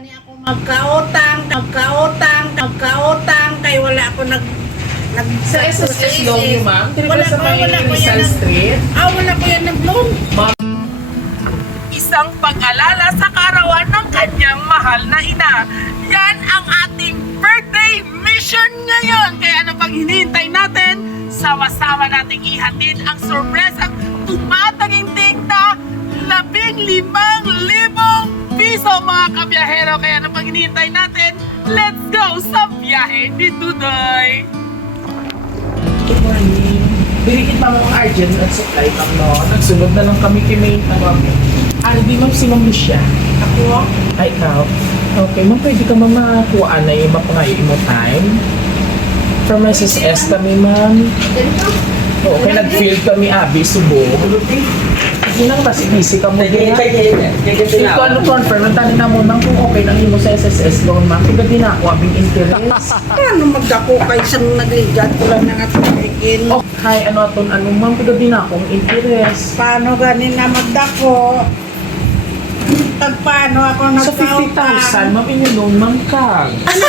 gani ako magkautang, kay wala ako Sa SSS loan nyo, ma'am? Wala sa may wala ko Rizal yan Street? wala ko yan nag-loan. Isang pag-alala sa karawan ng kanyang mahal na ina. Yan ang ating birthday mission ngayon. Kaya ano pang hinihintay natin? Sama-sama nating ihatid ang sorpresang tumataginting na 15,000 piso mga kabiyahero. Kaya ano pang hinihintay natin? Let's go sa biyahe ni Dudoy! Good morning. Birikit pa mga urgent at supply pang no. Nagsunod na lang kami kay May na ma'am. Di ma'am si Ma'am Lucia. Ako? Ay, ikaw. Okay, ma'am, pwede ka ma'am makakuha na yung mapangayo mo time. From SSS kami, ma'am. Okay, nag-field kami, Abi, Subo. Hindi nang busy ka mo din. Ito ano confirm, nantani na mo nang kung okay lang mo sa SSS loan, ma'am. Kaya din ako, abing interest. Ano magdako kay isang nagligat ko lang ng atikin? Oh, hi, ano ma'am, kaya din akong interest. Paano ganin na magdako? Paano ako So, 50,000, ma'am, inyong ma'am, kag. Ano?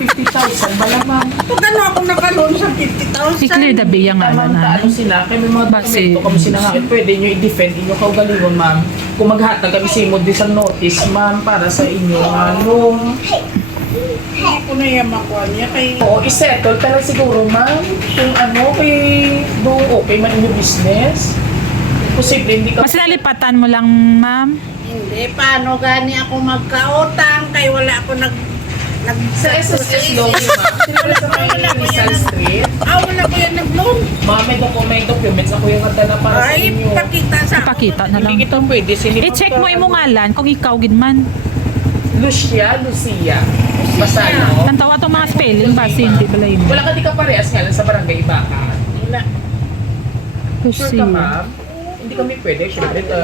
50,000, bala, ma'am. Pag ano ako nakaloan sa 50,000? I-clear the bill yung ano na. Ano sila, kaya may mga Base. dokumento kami sinangakit. Pwede nyo i-defend inyo kaugalingon, ma'am. Kung maghatag kami simod din sa notice, ma'am, para sa inyo, ano. Hindi ko na yan makuha niya kay... Oo, isettle talaga siguro, ma'am. Kung ano, kay doon okay man inyong business. Posible, hindi ka... Mas nalipatan mo lang, ma'am. Hindi, paano gani ako magkautang kay wala ako Sa SSS loan nyo, ma'am. Wala sa may Rizal Street. wala ko yan nag-loan. Ma'am, may documents ako yung kanta na para sa Ay, inyo. pakita sa Ipakita na lang. Hindi kita pwede. I-check mo yung ngalan kung ikaw gidman. Lucia. Basta, no? Tantawa itong mga spelling ba? Hindi pala yun. Wala ka di ka parehas nga lang sa barangay Ibaka. Wala. Sure ka, ma'am? Hindi kami pwede, syempre, sa...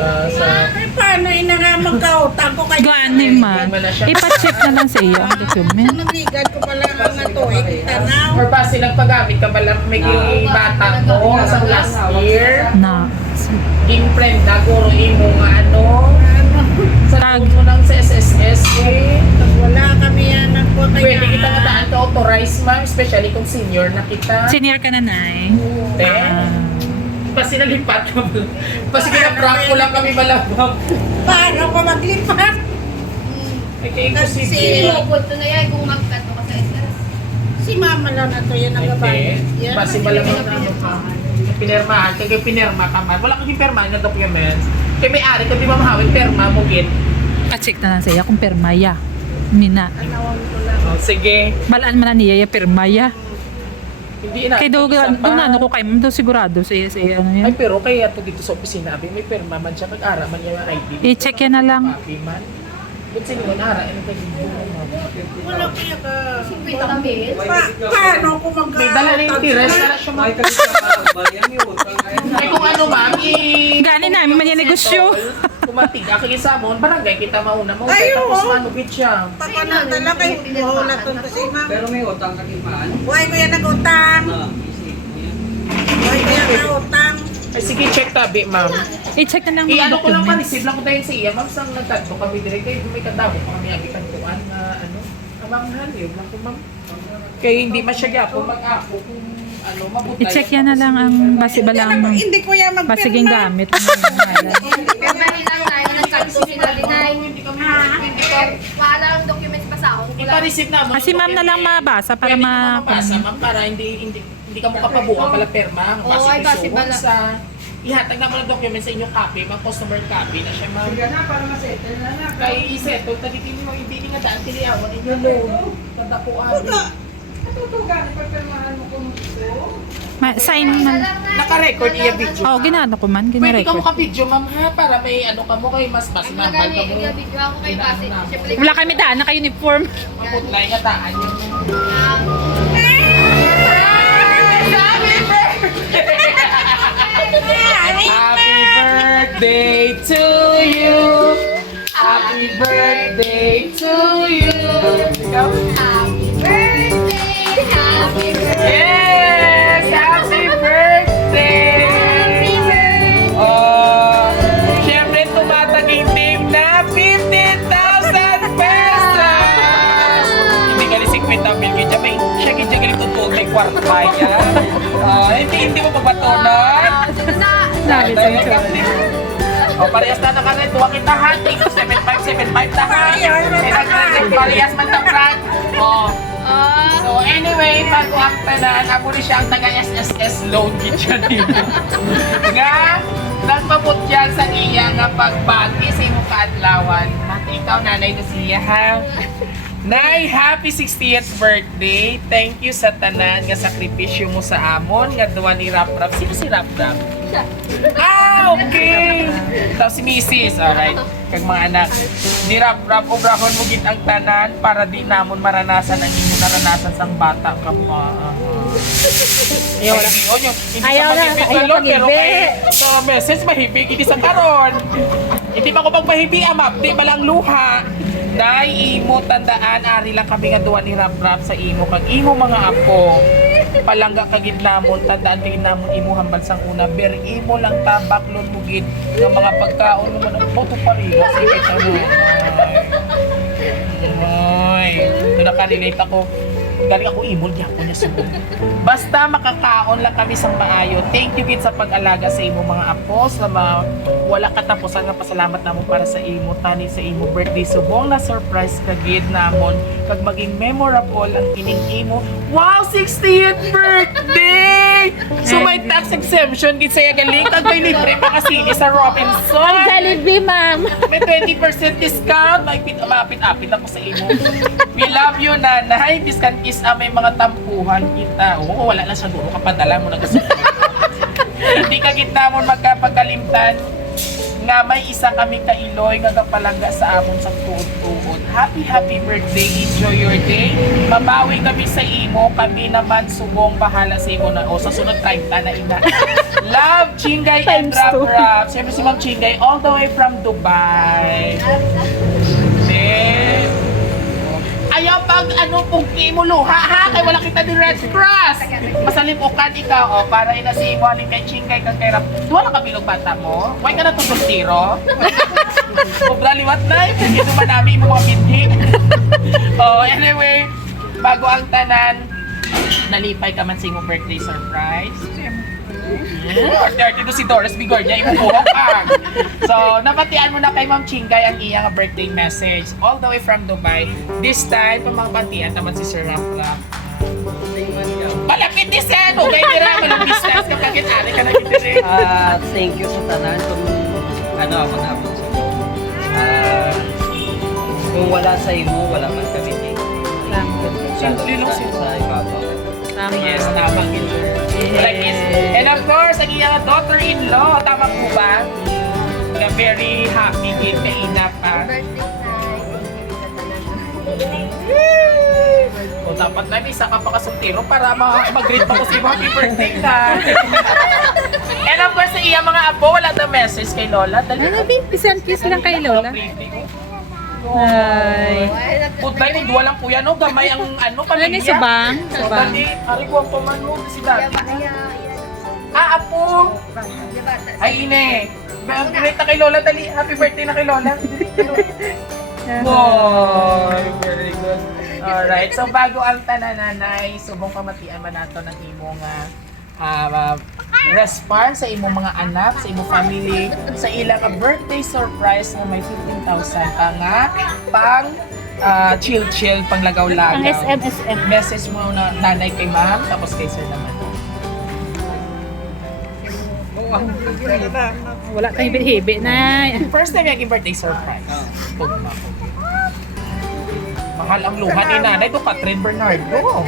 Ay, paano ina nga magkautang ko kay... Gani, ma'am. Ipa-check na lang sa iyo ang document. Nagligat ko pala ang to, kita na. Or pa silang paggamit ka pala may bata mo sa last year. Na. Yung friend na, guro mo nga ano. Sa Tag. mo lang sa SSS eh. Wala kami yan nagpo kay... Pwede kita mataan to authorize, ma'am, especially kung senior na kita. Senior ka na, Nay. Kasi nalipat ka mo. Kasi kina-prank ko lang kami malabang. Paano ko maglipat? Ay, kaya imposible. Kasi- Punto na yan kung magkato ka sa SS. Si mama lang na to yan ang gabayad. Yan. Kasi malamang na ano ka. Pinirmahan. Kaya pinirma ka man. Wala kang pinirmahan na documents. Kaya may-ari ka di ba mahawin, pirma mo git. Pa-check na lang sa iyo kung permaya. Mina. Anawon ko lang. Oh, sige. Balaan man na niya yung permaya. Hindi na. Kaya doon ano ko kayo, doon sigurado sa ano Ay, yan. pero kaya ito dito sa opisina, abi, may pirma man siya, mag-ara man niya yung ID. I-check yan na lang. Copy man. Ba't sino man, ara, ano ka dito? Wala kaya ka. 50 mil? Paano ko magka... May dala na yung interest, na siya mag... Ay, kung ano, mami. Gani namin man yung negosyo. Kumatig, aking isamon, barangay kita mauna mo. Ay, Tapos oo. manubit siya. Papanatala kay wala to kasi ma'am. Pero may utang ka kay Maan. Buhay ko yan nag-utang. Easy. Buhay ko yan nag-utang. Ay, sige, check tabi, ma'am. I-check na lang mga I-ano ko lang documents. pa-receive lang ko tayo sa iya. Ma'am, sang nagtagpo kami direct. Kaya may katabo pa kami agitan kuan na ano. Amanghan, yun lang ko, ma'am. Kaya hindi masyagapo mag-ako kung ano, mabutay. I-check yan na lang ang base balang Hindi ko yan magpirma. basiging gamit. Ang ngalan. Pero dahil lang na yung nagkato sila dinay. Hindi kami Wala ang documents pa sa ako. ipa-receive naman. Kasi ma'am na lang mabasa para Kaya hindi mo mabasa, ma... ma'am, para hindi ka mo kapabukan pala perma. Ang Oo, ay, base isuhon bala. sa ihatag naman ang document sa inyong copy, mga customer copy na siya, ma'am. Para ma-settle na na. Kaya i-settle, tagiti niyo, hindi nga daan tiliyawan inyo loan. Tadapuan. Tutugan, pagpirmahan mo kung gusto. sign man. Naka-record iya video. Oh, ginano ko man, Pwede ka mo gina-record. ka-video, ma'am, ha? Para may ano ka mo, kay mas Ang nabal nagani, ka mo. nag-video ako kay Basi. Siyempre, Wala kami daan, naka-uniform. Mabutlay nga taan yun. Happy birthday to you. Happy birthday to you. Ikaw? happy birthday, happy birthday. Yes! Happy birthday! Happy birthday. Oh, syempre tumataging team na 50,000 pesos! may siya gidya galing tutulog may kwarta yan. Hindi mo pagbatunan. Sabi sa ito. Parehas na nakarin. Tuwa kita ha. Take 7575 na ha. Parehas man na Brad. So anyway, bago ang tanan, ako rin siya ang taga-SSS loan kitchen dito. Nga, nagpaput yan sa iya nga pagbati sa imong kaadlawan. Mati ikaw, nanay na siya ha. Nay, happy 60th birthday. Thank you sa tanan nga sakripisyo mo sa amon. Nga duwa ni Rap Rap. Sino si Rap Rap? Okay. Tapos si Mrs. Alright. Kag mga anak. Ni Rap Rap, obrahon mo git ang tanan para di namon maranasan ang inyo naranasan sang bata ka pa. Ayaw na. Ayaw na. Ayaw pero sa message mahibig. Hindi sa karon. Hindi pa ko pagmahibi amap. Di ba lang luha. Dahil imo tandaan, ari lang kami nga duwa ni Rap Rap sa imo. Kag imo mga apo, palangga kagid namon, tandaan kagid namon imo hambal sang una. Ber imo lang tabak lon mugid ng mga pagkaon mo ng photo pa rin. Sige ka mo. Ay, ito nakarelate ako. Galing ako imol, di ako niya subong. Basta makakaon lang kami sa maayo. Thank you gid sa pag-alaga sa imo mga apo. Sa mga wala katapusan nga pasalamat namon para sa imo tani sa imo birthday subong na surprise ka gid namon kag maging memorable ang kining imo. Wow, 60th birthday! So may tax exemption gid saya galing kag may libre pa kasi sa Robinson. Jollibee, ma'am. May 20% discount. Mapit-apit ako sa imo. We love you, nanay. Biskan is may mga tampuhan kita. Oo, wala na siya guro. Kapadala mo na kasi. Hindi ka gitna mo magkapagkalimtan nga may isa kami kailoy nga kapalangga sa amon sa tuod-tuod. Happy birthday. Enjoy your day. Mabawi kami sa imo. Kami naman subong bahala sa imo na. O, sa sunod 30 na ina. Love, Chingay and Rap Rap. Siyempre si Ma'am Chingay all the way from Dubai. Ayaw pag pong imo luha ha kay wala kita di Red Cross. Masalim ukan ikaw para ina si imo halin kay Chingay kag kay Rap. Duwa ka bilog bata mo. Way ka na tungkol tiro. Sobra liwat na hindi naman namin imo mga binhi. Anyway, bago ang tanan nalipay ka man sa imo birthday surprise. Dito si Doris Bigornia, imukuha ka. So, napatian mo na kay Ma'am Chingay ang iyang birthday message all the way from Dubai. This time, pamangpatian naman si Sir Rap Rap. Malapit ni Seno! Gaya nila, malang business kapag kita ka na kitiri. Thank you sa tanan kung ako naabot sa mo. Kung wala sa imo, wala man kami dito. Simple lang siya. Sa ibabaw. Yes, tama gito. Like this. And of course, ang iyang daughter-in-law, tama po ba? Na very happy din kay ina pa. O dapat na may isa ka pa kasultiro para mag-greet pa ko si happy birthday ka. And of course, sa iyang mga apo, wala na message kay Lola. Dali. Pisan kiss lang kay Lola. Ay. Putay kung duwa lang po yan, no? Gamay ang pamilya. Ano subang? So, dali, ariguan po man mo, si Dati. Apo! Ay, ine. Great na kay Lola, dali. Happy birthday na kay Lola. Boy, very good. Alright, so bago ang tanananay, subong pamatian man nato ng imong response sa imong mga anak, sa imong family, sa ilang birthday surprise na may 15,000 ka nga pang chill-chill, pang lagaw-lagaw. Ang SM. Message mo na nanay kay ma'am, tapos kay sir naman. Wala kang hibi na. First time yung birthday surprise. Tugma ko. Mahal ang luha ni nanay ko, Catherine Bernardo.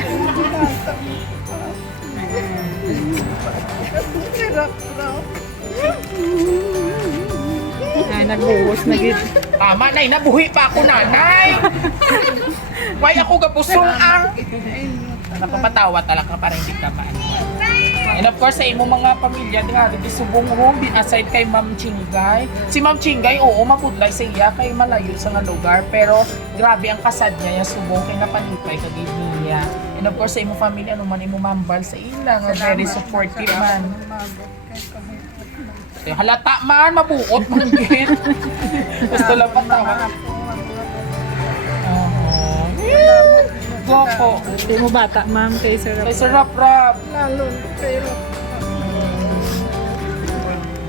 Ay, nagbuhos na gid. Tama, nay, nabuhi pa ako, nanay. Why ako gapusong napapatawa talaga para hindi ka ba. And of course, sa imo mga pamilya, di subong home, aside kay Ma'am Chingay. Si Ma'am Chingay, oo, mapudlay sa iya kay malayo sa nga lugar. Pero grabe ang kasad niya, subong kay napanipay kagid niya. And of course, sa imo family, ano man imo mambal sa ila, nga very supportive man. Halata man, mabuot man gid. Gusto lang patawa. Opo. Hindi mo bata, ma'am, kay Sir Kay Sir Rap Rap. Lalo pero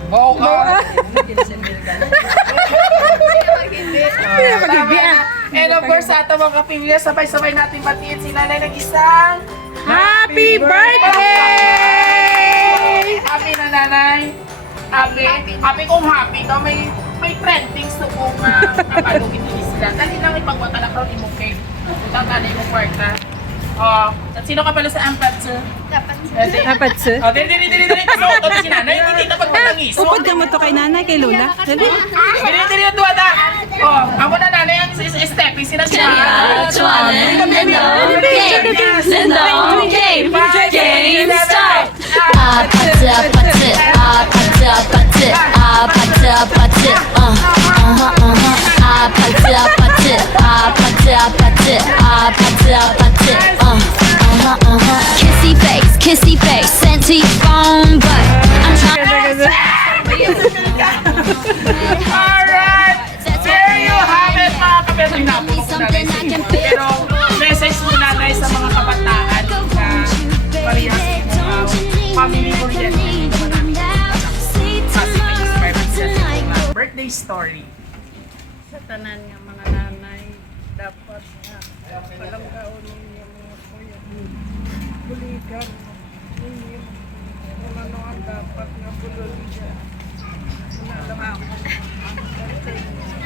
Oh, And of course, sa ating mga kapamilya, sabay-sabay natin batiin si nanay ng isang Happy birthday! Happy na nanay. Happy kung happy ka. May trending sa kung kapalugin din sila. Dali lang ipagwata na karoon imong cake. Utang nanay mo kwarta. Oh, at sino ka pala sa Ampat, sir? Dapat, sir. Oh, dili. Kasi utod si nanay. Hindi ka pagpatangis. Upod ka mo to kay nanay, kay Lola. Dali. Dili yung duwata. Oh, amo na nanay ang stepping sila siya. Game start. Kissy face, senti phone, but I'm trying. Alright! There you have it, mga kapatid. Pinapulong ko nanay sa inyo. Pero message mo nanay sa mga kabataan na parehas family oriented naman namin. Kasi may inspired sila sa mga birthday story. Sa tanan nga mga nanay, dapat nga palanggaon ninyo mga kuya. Buligan ninyo. Kung ano ang dapat nga buligan.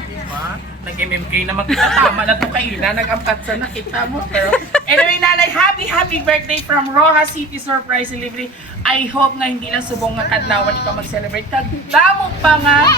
Diba? Nag-MMK na magtatama na ito kaila. Nag-ampat sa nakita mo. Pero anyway, nanay, happy birthday from Roja City Surprise Delivery. I hope nga hindi lang subong nga kadlawan ikaw mag-celebrate. Kagdamo pa nga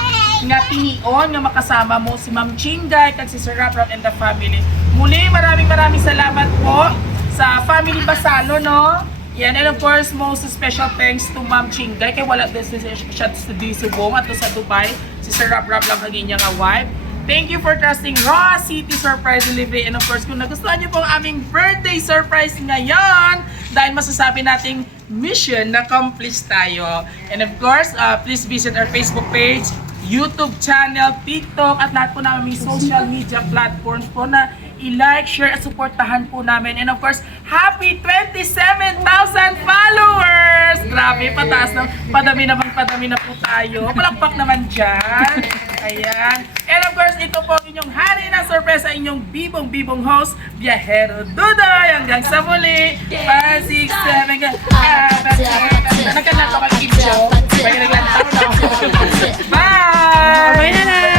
tinion nga makasama mo si Ma'am Chingay kag si Sir Rap Rap and the family. Muli, maraming salamat po sa family Basalo, no? Yan, and of course, most special thanks to Ma'am Chingay kay wala din siya sa Subong at sa Dubai. Si Sir Rap Rap lang kaging niya nga wife. Thank you for trusting Raw City Surprise Delivery. And of course, kung nagustuhan niyo pong aming birthday surprise ngayon, dahil masasabi nating mission na accomplish tayo. And of course, please visit our Facebook page, YouTube channel, TikTok, at lahat po na aming social media platforms po na i-like, share, at supportahan po namin. And of course, happy 27,000 followers! Grabe, pataas na, padami na po tayo. Palakpak naman dyan. Ayan. And of course, ito po inyong hari na sorpresa, inyong bibong host, Biyahero Dudoy. Hanggang sa muli. 5, 6, 7, nagkanata ka, Kidjo. Bye! Bye, nanay!